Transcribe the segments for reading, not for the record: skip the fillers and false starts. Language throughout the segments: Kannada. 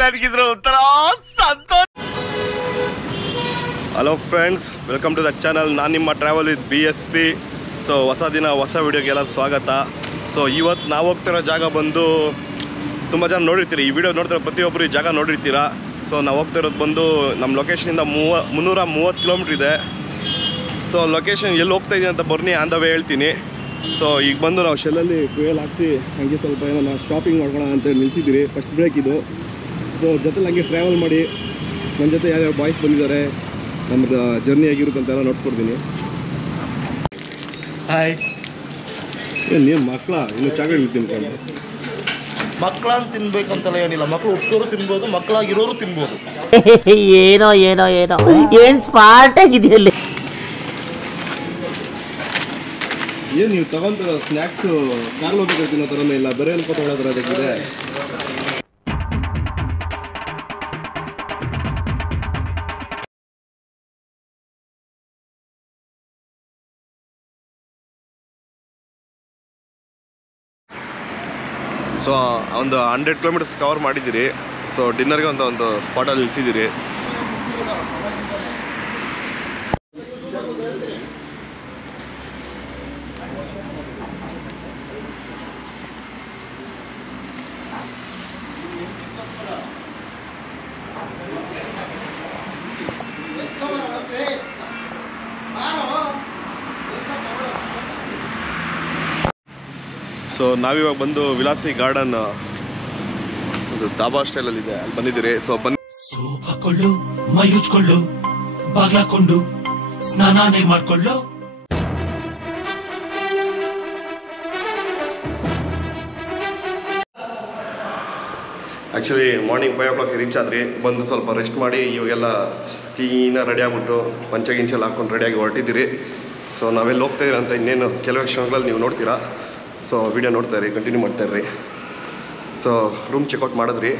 ನನಗಿದ್ರ ಒಂಥರ ಸಂತೋಷ. Hello friends, welcome to the channel. ನಾನು ನಿಮ್ಮ ಟ್ರಾವೆಲ್ ವಿತ್ BSP. ಸೊ ಹೊಸ ದಿನ ಹೊಸ ವಿಡಿಯೋಗೆಲ್ಲ ಸ್ವಾಗತ. ಸೊ ಇವತ್ತು ನಾವು ಹೋಗ್ತಿರೋ ಜಾಗ ಬಂದು ತುಂಬ ಜನ ನೋಡಿರ್ತೀರಿ, ಈ ವಿಡಿಯೋ ನೋಡ್ತಿರೋ ಪ್ರತಿಯೊಬ್ಬರು ಈ ಜಾಗ ನೋಡಿರ್ತೀರಾ. ಸೊ ನಾವು ಹೋಗ್ತಿರೋದು ಬಂದು ನಮ್ಮ ಲೊಕೇಶನಿಂದ 330 ಕಿಲೋಮೀಟ್ರ್ ಇದೆ. ಸೊ ಲೊಕೇಶನ್ ಎಲ್ಲಿ ಹೋಗ್ತಾ ಇದ್ದೀನಿ ಅಂತ ಬರ್ನಿ ಆನ್ ದ ವೇ ಹೇಳ್ತೀನಿ. ಸೊ ಈಗ ಬಂದು ನಾವು ಶೆಲ್ಲಲ್ಲಿ ಫ್ಯೂಯಲ್ ಹಾಕ್ಸಿ ಹಾಗೆ ಸ್ವಲ್ಪ ಏನೋ ಶಾಪಿಂಗ್ ಮಾಡ್ಕೊಳ್ಳೋಣ ಅಂತೇಳಿ ನಿಲ್ಸಿದ್ದೀರಿ. ಫಸ್ಟ್ ಬ್ರೇಕ್ ಇದು. ಸೊ ಜೊತೆಲಿ ಹಂಗೆ ಟ್ರಾವೆಲ್ ಮಾಡಿ ನನ್ನ ಜೊತೆ ಯಾರ್ಯಾರು ಬಾಯ್ಸ್ ಬಂದಿದ್ದಾರೆ, ನಮ್ಮ ಜರ್ನಿ ಆಗಿರುತ್ತೆ ಅಂತೆಲ್ಲ ನೋಡ್ಸ್ಕೊಡ್ತೀನಿ. ಹಾಯ್. ನೀನು ಮಕ್ಕಳ ಇನ್ನು ಚಾಕ್ಲೇಟ್ ತಿನ್ಕೊಂಡು ಮಕ್ಕಳನ್ನ ತಿನ್ಬೇಕಂತೆಲ್ಲ ಏನಿಲ್ಲ, ಮಕ್ಕಳು ಹುಟ್ಟೋರು ತಿನ್ಬೋದು, ಮಕ್ಕಳಾಗಿರೋರು ತಿನ್ಬೋದು. ಏನೋ ಏನೋ ಏನೋ ಏನು ಸ್ಮಾರ್ಟ್ ಆಗಿದೆಯಲ್ಲಿ. ಏನು ನೀವು ತಗೊಂತಾರ ಸ್ನ್ಯಾಕ್ಸು ಕಾರ್ ಹೋಗ್ಬೇಕು ತಿನ್ನೋ ಥರನೇ ಇಲ್ಲ, ಬೇರೆ ಏನು ತಗೊಳ್ಳೋದ್ರ ಅದಕ್ಕಿದೆ. ಸೊ ಒಂದು 100 ಕಿಲೋಮೀಟರ್ಸ್ ಕವರ್ ಮಾಡಿದ್ದೀರಿ. ಸೊ ಡಿನ್ನರ್ಗೆ ಒಂದು ಸ್ಪಾಟಲ್ಲಿ ನಿಲ್ಸಿದ್ದೀರಿ. ಸೊ ನಾವಿವಾಗ ಬಂದು ವಿಲಾಸಿ ಗಾರ್ಡನ್ ಒಂದು ದಾಬಾ ಸ್ಟೈಲಲ್ಲಿ ಇದೆ, ಅಲ್ಲಿ ಬಂದಿದ್ದೀರಿ. ಸೊ ಬನ್ನಿ. ಸೋಪ್ ಹಾಕೊಳ್ಳು, ಮೈ ಉಜ್ಕೊಳ್ಳು, ಬಾಗ್ಲಾಕೊಂಡು ಸ್ನಾನಾನೇ ಮಾಡ್ಕೊಳ್ಳು. ಆ್ಯಕ್ಚುಲಿ ಮಾರ್ನಿಂಗ್ 5 o'clock ರೀಚ್ ಆದ್ರಿ. ಬಂದು ಸ್ವಲ್ಪ ರೆಸ್ಟ್ ಮಾಡಿ ಇವಾಗೆಲ್ಲ ಕ್ಲೀನಾಗಿ ರೆಡಿ ಆಗ್ಬಿಟ್ಟು ಪಂಚಗಿಂಚೆಲ್ಲ ಹಾಕ್ಕೊಂಡು ರೆಡಿಯಾಗಿ ಹೊರಟಿದ್ದೀರಿ. ಸೊ ನಾವೆಲ್ಲಿ ಹೋಗ್ತಾಯಿದ್ದೀರ ಅಂತ ಇನ್ನೇನು ಕೆಲವು ಕ್ಷಣಗಳಲ್ಲಿ ನೀವು ನೋಡ್ತೀರಾ. ಸೊ ವಿಡಿಯೋ ನೋಡ್ತಾ ಇರಿ, ಕಂಟಿನ್ಯೂ ಮಾಡ್ತಾ ಇರ್ರಿ. ಸೊ ರೂಮ್ ಚೆಕ್ಔಟ್ ಮಾಡಿದ್ರಿ.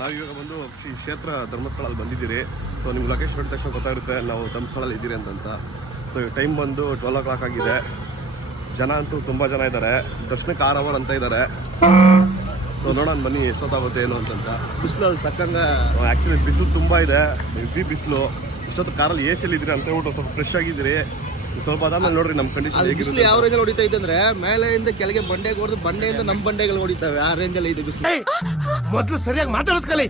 ನಾವಿವಾಗ ಬಂದು ಶ್ರೀ ಕ್ಷೇತ್ರ ಧರ್ಮಸ್ಥಳಲ್ಲಿ ಬಂದಿದ್ದೀರಿ. ಸೊ ನಿಮ್ಗೆ ಲೊಕೇಶನ್ ನೋಡಿದ ತಕ್ಷಣ ಗೊತ್ತಾಗುತ್ತೆ ನಾವು ಧರ್ಮಸ್ಥಳಲ್ಲಿ ಇದ್ದೀರಿ ಅಂತ. ಸೊ ಈಗ ಟೈಮ್ ಬಂದು 12 o'clock ಆಗಿದೆ. ಜನ ಅಂತೂ ತುಂಬ ಜನ ಇದ್ದಾರೆ, ದರ್ಶನಕ್ಕೆ 6 hour ಅಂತ ಇದ್ದಾರೆ. ಸೊ ನೋಡೋಣ ಬನ್ನಿ ಎಷ್ಟೊತ್ತಾಗುತ್ತೆ ಏನು ಅಂತಂತ. ಬಿಸಿಲು ಅದು ತಕ್ಕಂಗೆ ಆ್ಯಕ್ಚುಲಿ ಬಿಸಿಲು ತುಂಬ ಇದೆ, ಹೆವಿ ಬಿಸಿಲು. ಇಷ್ಟೊತ್ತು ಕಾರಲ್ಲಿ AC ಇದ್ದೀರಿ ಅಂತ ಹೇಳ್ಬಿಟ್ಟು ಸ್ವಲ್ಪ ಫ್ರೆಶ್ ಆಗಿದ್ದೀರಿ. ಸ್ವಲ್ಪ ಅದಾದ್ಮೇಲೆ ನೋಡ್ರಿ ನಮ್ಮ ಕಂಡೀಷನ್ ಹೇಗಿರುತ್ತೆ. ಯಾವ ರೇಂಜಲ್ಲಿ ಹೊಡಿತಾ ಇದೆ ಅಂದ್ರೆ ಮೇಲೆಯಿಂದ ಕೆಳಗೆ ಬಂಡೆಗೆ ಹೊಡೆದು ಬಂಡೆಯಿಂದ ನಮ್ಮ ಬಂಡೆಗಳು ಹೊಡಿತಾವೆ, ಆ ರೇಂಜಲ್ಲಿ ಇದೆ ಬಿಸಿಲು. ಮೊದಲು ಸರಿಯಾಗಿ ಮಾತಾಡೋದು ಕಲಿ.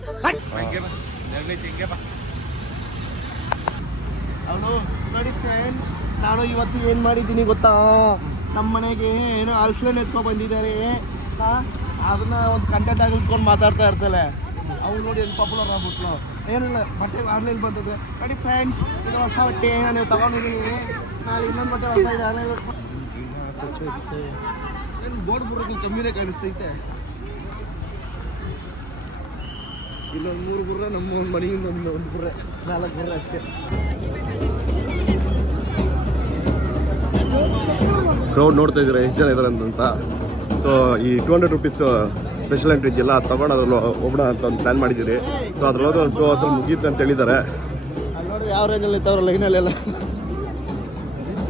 ಅವನು ನೋಡಿ ಫ್ರೆಂಡ್ಸ್, ನಾನು ಇವತ್ತು ಏನು ಮಾಡಿದ್ದೀನಿ ಗೊತ್ತಾ, ನಮ್ಮ ಮನೆಗೆ ಏನೋ ಅಲ್ಫ್ಲೇನ್ ಎತ್ಕೊಂಡು ಬಂದಿದ್ದಾರೆ. ಅದನ್ನ ಒಂದು ಕಂಟೆಂಟ್ ಆಗಿ ಇಟ್ಕೊಂಡು ಮಾತಾಡ್ತಾ ಇರ್ತಾಳೆ. ಅವ್ನು ನೋಡಿ ಏನು ಪಾಪ್ಯುಲರ್ ಆಗ್ಬಿಟ್ಲು. ಏನಿಲ್ಲ, ಬಟ್ಟೆ ಆನ್ಲೈನ್ ಬಂದಿದೆ ನೋಡಿ ಫ್ರೆಂಡ್ಸ್. ಇದು ಹೊಸ ಬಟ್ಟೆ ನಾನು ತಗೊಂಡಿದ್ದೀನಿ. ನಾಳೆ ಇನ್ನೊಂದು ಬಟ್ಟೆ ಹೊಸ ಇದೆ ಆನ್ಲೈನ್. ಏನು ಬೋರ್ಡ್ ಬರೋದು ಕಮ್ಮಿನೇ ಕಾಣಿಸ್ತೈತೆ. ಇಲ್ಲೊಂದು 3 ಗುರ್ರೆ, ನಮ್ಮ ಒಂದು ಮನೆಯಿಂದ ಒಂದು ಗುರ್ರೆ, 4 ಗುರ್ರೆ ಅಷ್ಟೇ. ಕ್ರೌಡ್ ನೋಡ್ತಾ ಇದ್ದೀರಾ ಎಷ್ಟು ಜನ ಇದ್ದಾರೆ ಅಂತ. ಸೊ ಈ 200 rupees ಸ್ಪೆಷಲ್ ಎಂಟ್ರಿ ಇದೆಯಲ್ಲ ತಗೊಂಡು ಅದ್ರಲ್ಲಿ ಹೋಗೋಣ ಅಂತ ಒಂದು ಪ್ಲ್ಯಾನ್ ಮಾಡಿದ್ದೀರಿ. ಸೊ ಅದ್ರೊಳಗೆ ಒಂದು 2 hours ಮುಗೀತು ಅಂತ ಹೇಳಿದ್ದಾರೆ. ಅಲ್ಲಿ ನೋಡ್ರಿ ಯಾವ ರೇಂಜಲ್ಲಿ ಇತ್ತವ್ರ ಲೈನಲ್ಲೆಲ್ಲ.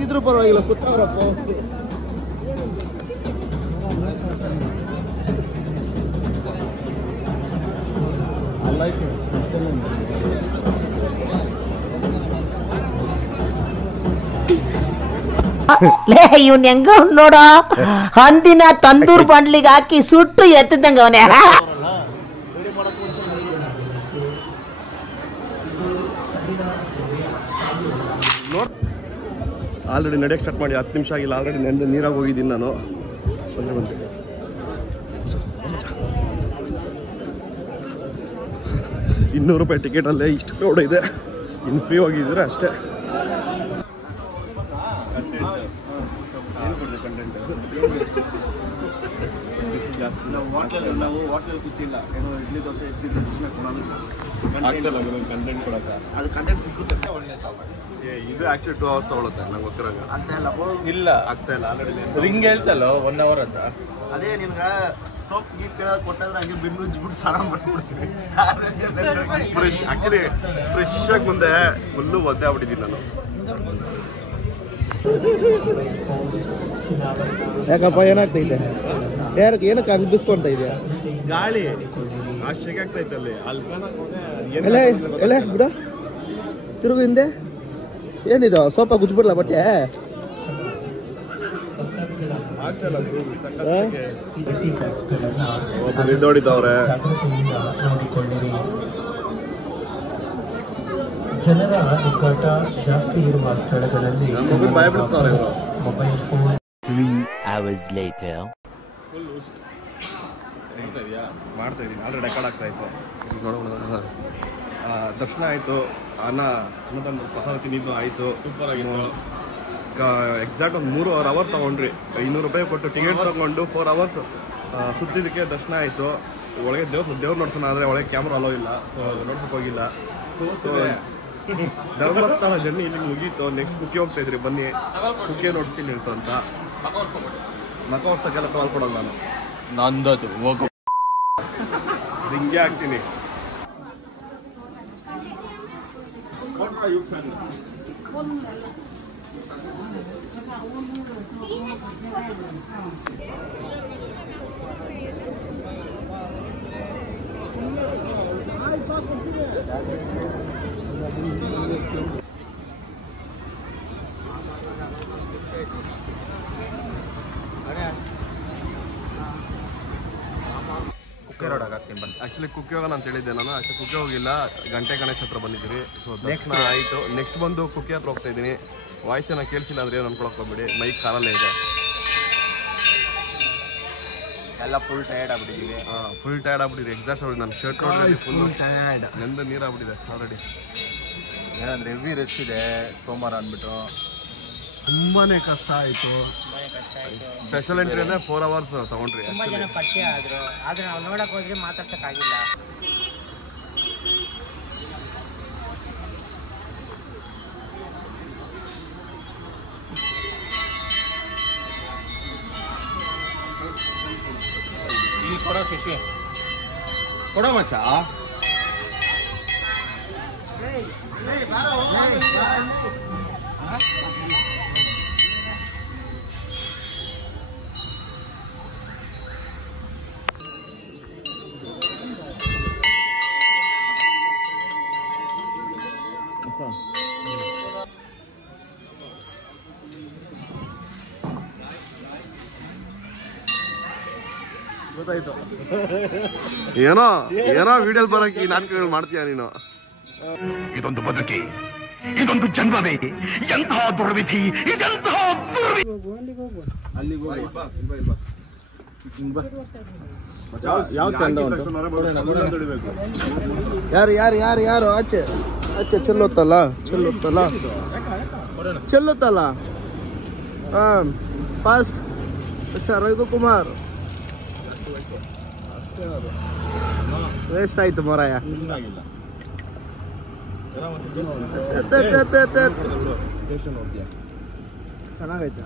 ಇದ್ರೂ ಪರವಾಗಿಲ್ಲ, ಕೂತವ್ರಪ್ಪ. ಲೇ ಇವ್ನ ಹೆಂಗ ನೋಡ, ಹಂದಿನ ತಂದೂರ್ ಬಂಡ್ಲಿಗೆ ಹಾಕಿ ಸುಟ್ಟು ಎತ್ತಿದಂಗ ಅವನೇ. ಆಲ್ರೆಡಿ ನಡೆಯಕ್ಕೆ ಸ್ಟಾರ್ಟ್ ಮಾಡಿ 10 ನಿಮಿಷ ಆಗಿಲ್ಲ, ಆಲ್ರೆಡಿ ನೆಂದು ನೀರಾಗಿ ಹೋಗಿದ್ದೀನಿ ನಾನು. ಬಂದೆ 200 ರೂಪಾಯಿ ಟಿಕೆಟಲ್ಲೇ ಇಷ್ಟು ಕ್ರೌಡ್ ಇದೆ. ಇನ್ನು ಫ್ರೀ ಹೋಗಿದ್ರೆ ಅಷ್ಟೇ. ಹೋಟ್ಲಲ್ಲಿ ನಾವು ಹೋಟ್ಲಲ್ಲಿ ಕೂತಿಲ್ಲ, ಏನೋ ಇಡ್ಲಿ ದೋಸೆ ಇರ್ತಿದ್ದ ತಕ್ಷಣ ಕೊಡೋದು ಕಂಟೆಂಟ್ ಕೊಡಕ್ಕೆ ಅದು ಕಂಟೆಂಟ್ ಸಿಕ್ಕುತ್ತೆ. ಇದು ಆಕ್ಚುಲಿ 2 hours ತಗೊಳುತ್ತೆ ನಂಗೆ ಗೊತ್ತಿರೋಂಗ. ಆಗ್ತಾ ಇಲ್ಲ ಇಲ್ಲ ಆಗ್ತಾ ಇಲ್ಲ ಆಲ್ರೆಡಿ ರಿಂಗ್ ಹೇಳ್ತಲ್ಲ 1 hour ಅಂತ. ಅದೇ ನಿನ್ಗೆ ಸೋಪ್ ಗೀಪ್ ಕೇಳೋದು ಕೊಟ್ಟಾದ್ರೆ ಹಂಗೆ ಬೆನ್ನು ಉಜ್ಜಿಬಿಟ್ಟು ಸ್ನಾನ ಮಾಡಿಸ್ಬಿಡ್ತೀನಿ. ಫ್ರೆಶ್ ಆಕ್ಚುಲಿ ಫ್ರೆಶ್ ಆಗಿ ಮುಂದೆ ಫುಲ್ಲು ಒದ್ದೆ ಆಗ್ಬಿಟ್ಟಿದ್ದೀನಿ ನಾನು. ಯಾಕಪ್ಪ ಏನಾಗ್ತೈತೆ? ಏನಕ್ಕೆ ಅನ್ಬಿಸ್ಕೊಂತ ಇದೆಯಾ? ಗಾಳಿ ಅಷ್ಟು ಆಗ್ತಾ ಇತ್ತಲ್ಲಿ ಎಲ್ಲ ಬಿಡ ತಿರುಗು ಹಿಂದೆ. ಏನಿದು ಸೋಪ ಗುಜ್ಬಿಡ್ಲ ಬಟ್ಟೆ? ಒಬ್ಬರು ನಿದ್ದೋಡಿದವ್ರೆ. ಜನರ ನಿಕಟ ಜಾಸ್ತಿ ಇರುವ ಸ್ಥಳಗಳಲ್ಲಿ ಮೊಬೈಲ್ ಫೋನ್. 3 hours later. ಮಾಡ್ತಾ ಇದ್ದೀನಿ ಆಲ್ರೆಡಿ ರೆಕಾರ್ಡ್ ಆಗ್ತಾ ಇತ್ತು. ದರ್ಶನ ಆಯಿತು, ಅನ್ನದಂದು ಪ್ರಸಾದ ತಿನ್ನಿದ್ದು ಆಯಿತು, ಸೂಪರ್ ಆಗಿತ್ತು. ಎಕ್ಸಾಕ್ಟ್ ಒಂದು 3 hour ತೊಗೊಂಡ್ರಿ. 500 ರೂಪಾಯಿ ಕೊಟ್ಟು ಟಿಕೆಟ್ ತೊಗೊಂಡು 4 hours ಸುತ್ತಿದ್ದಕ್ಕೆ ದರ್ಶನ ಆಯಿತು. ಒಳಗೆ ದೇವ್ರು ನೋಡ್ಸೋಣ ಆದರೆ ಒಳಗೆ ಕ್ಯಾಮ್ರಾ ಅಲೋ ಇಲ್ಲ, ಸೊ ನೋಡ್ಸೋಕೆ ಹೋಗಿಲ್ಲ. ಸೊ ಧರ್ಮಸ್ಥಳ ಜರ್ನಿ ಇಲ್ಲಿ ಮುಗೀತು. ನೆಕ್ಸ್ಟ್ ಕುಕ್ಕೆ ಹೋಗ್ತಾ ಇದ್ರಿ, ಬನ್ನಿ ಕುಕ್ಕೆ ನೋಡ್ತೀನಿ ಇರ್ತು ಅಂತ. ಮಕ ಹೊಡ್ಸಕ್ಕೆಲ್ಲ ಕಾಲ್ ಕೊಡೋಲ್ಲ ನಾನು, ನಂದದು ಹೋಗು ಹಿಂಗೆ ಆಗ್ತೀನಿ. ಕುಕ್ಕೆ ರೋಡಾಗ ಹಾಕ್ತೀನಿ ಬನ್ನಿ. ಆ್ಯಕ್ಚುಲಿ ಕುಕ್ಕೆ ಹೋಗೋಣ ಅಂತ ಹೇಳಿದ್ದೆ ನಾನು. ಆ್ಯಕ್ಚುಲಿ ಕುಕ್ಕೆ ಹೋಗಿಲ್ಲ, ಗಂಟೆ ಗಣೇಶ್ ಹತ್ರ ಬಂದಿದ್ದೀವಿ. ಸೊ ದರ್ಶನ ಆಯಿತು. ನೆಕ್ಸ್ಟ್ ಬಂದು ಕುಕ್ಕೆ ಹತ್ರ ಹೋಗ್ತಾ ಇದ್ದೀನಿ. ವಾಯ್ಸ್ ಚೆನ್ನಾಗಿ ಕೇಳಿಸಿಲ್ಲ ಅಂದರೆ ಏನು ಅನ್ಕೊಳಕ್ಕೆ ಹೋಗ್ಬಿಡಿ, ಮೈಕ್ ಕಾರಲ್ಲೇ ಇದೆ. ಎಲ್ಲ ಫುಲ್ ಟಯರ್ಡ್ ಆಗ್ಬಿಟ್ಟಿದ್ದೀವಿ. ಫುಲ್ ಟಯರ್ಡ್ ಆಗ್ಬಿಟ್ಟಿದೆ. ಎಕ್ಸಾಸ್ಟ್ ಆಗ್ಬಿಟ್ಟು ನನ್ನ ಶರ್ಟ್ ನೋಡಿದ್ರೆ ಫುಲ್ಲು ಟಯರ್ಡ್. ನೆಂದು ನೀರು ಆಗ್ಬಿಟ್ಟಿದೆ ಆಲ್ರೆಡಿ. ಏನಂದ್ರೆ ಹೆವಿ ರೆಸ್ಟ್ ಇದೆ ಸೋಮವಾರ ಅಂದ್ಬಿಟ್ಟು. ತುಂಬಾ ಕಷ್ಟ ಆಯಿತು. ಸ್ಪೆಷಲ್ ಎಂಟ್ರಿ ಅಂದರೆ 4 hours ತೊಗೊಂಡ್ರಿ. ತುಂಬಾ ಜನ ಪರಿಚಯ ಆದ್ರು, ಆದ್ರೆ ನಾವು ನೋಡಕ್ ಹೋದ್ರೆ ಮಾತಾಡ್ಸಕ್ಕಾಗಿಲ್ಲ. ಇಲ್ಲಿ ಕೊಡೋ ಶಿಶಿ ಕೊಡೋ ಮಚ್ಚ. ಗೊತ್ತಾಯ್ತು. ಏನೋ ವಿಡಿಯೋ ಬರೋಕೆ ಈ ನಾಟಕಗಳು ಮಾಡ್ತೀಯ ನೀನು. ಇದೊಂದು ಬದುಕಿ, ಇದೊಂದು ಜನ್ಮವೇ, ಎಂತಹ ದುರ್ವಿಧಿ, ಇದೆಂತಹ ದುರ್ವಿಧಿ. ಯಾವ ಚಂದ ಯಾರು ಆಚೆ ಚೆಲ್ಲುತ್ತಲ್ಲ ಫಾಸ್ಟ್. ಅಚ್ಚಾ ರವಿಕುಮಾರ್ ವೇಸ್ಟ್ ಆಯ್ತು ಮೊರಾಯ. ಚೆನ್ನಾಗೈತೆ.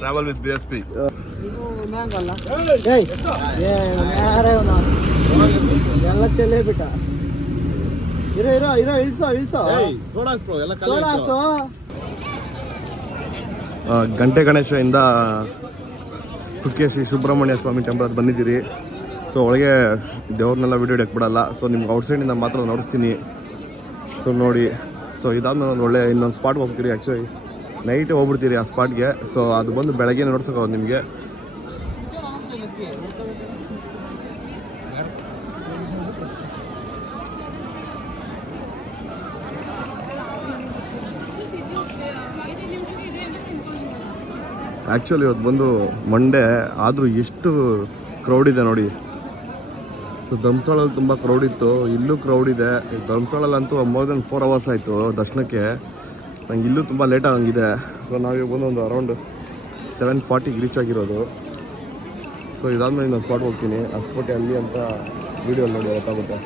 Travel with BSP. ಎಲ್ಲ ಚೆಲ್ಲೇ ಬಿಟ್ಟ. ಇರೋ ಇಳ್ಸೋ ಗಂಟೆ ಗಣೇಶದಿಂದ ಕುಕ್ಕೆ ಶ್ರೀ ಸುಬ್ರಹ್ಮಣ್ಯ ಸ್ವಾಮಿ ಟೆಂಪಲ್ ಅದು ಬಂದಿದ್ದೀರಿ. ಸೊ ಒಳಗೆ ದೇವ್ರನ್ನೆಲ್ಲ ವಿಡಿಯೋ ಹಿಡಿಯಕ್ಕೆ ಬಿಡಲ್ಲ. ಸೊ ನಿಮ್ಗೆ ಔಟ್ಸೈಡಿಂದ ಮಾತ್ರ ನೋಡಿಸ್ತೀನಿ. ಸೊ ನೋಡಿ. ಸೊ ಇದಾದ್ಮೇಲೆ ಒಂದು ಒಳ್ಳೆ ಇನ್ನೊಂದು ಸ್ಪಾಟ್ಗೆ ಹೋಗ್ತೀರಿ. ಆ್ಯಕ್ಚುಲಿ ನೈಟ್ ಹೋಗ್ಬಿಡ್ತೀರಿ ಆ ಸ್ಪಾಟ್ಗೆ. ಸೊ ಅದು ಬಂದು ಬೆಳಗ್ಗೆ ನೋಡ್ಸೋಕೆ ನಿಮಗೆ. ಆ್ಯಕ್ಚುಲಿ ಇವತ್ತು ಬಂದು ಮಂಡೇ ಆದರೂ ಎಷ್ಟು ಕ್ರೌಡ್ ಇದೆ ನೋಡಿ. ಸೊ ಧರ್ಮಸ್ಥಳಲ್ಲಿ ತುಂಬ ಕ್ರೌಡ್ ಇತ್ತು, ಇಲ್ಲೂ ಕ್ರೌಡ್ ಇದೆ. ಧರ್ಮಸ್ಥಳಲ್ಲಂತೂ ಮೋರ್ ದೆನ್ 4 hours ಆಯಿತು ದರ್ಶನಕ್ಕೆ. ನಂಗೆ ಇಲ್ಲೂ ತುಂಬ ಲೇಟ್ ಆಗಂಗಿದೆ. ಸೊ ನಾವೀಗ ಒಂದು ಅರೌಂಡ್ 7:40ಗೆ ರೀಚ್ ಆಗಿರೋದು. ಸೊ ಇದಾದ್ಮೇಲೆ ನಾನು ಸ್ಪಾಟ್ ಹೋಗ್ತೀನಿ. ಆ ಸ್ಪಾಟ್ ಅಲ್ಲಿ ಅಂತ ವೀಡಿಯೋ ನೋಡಿ ಗೊತ್ತಾಗುತ್ತೆ.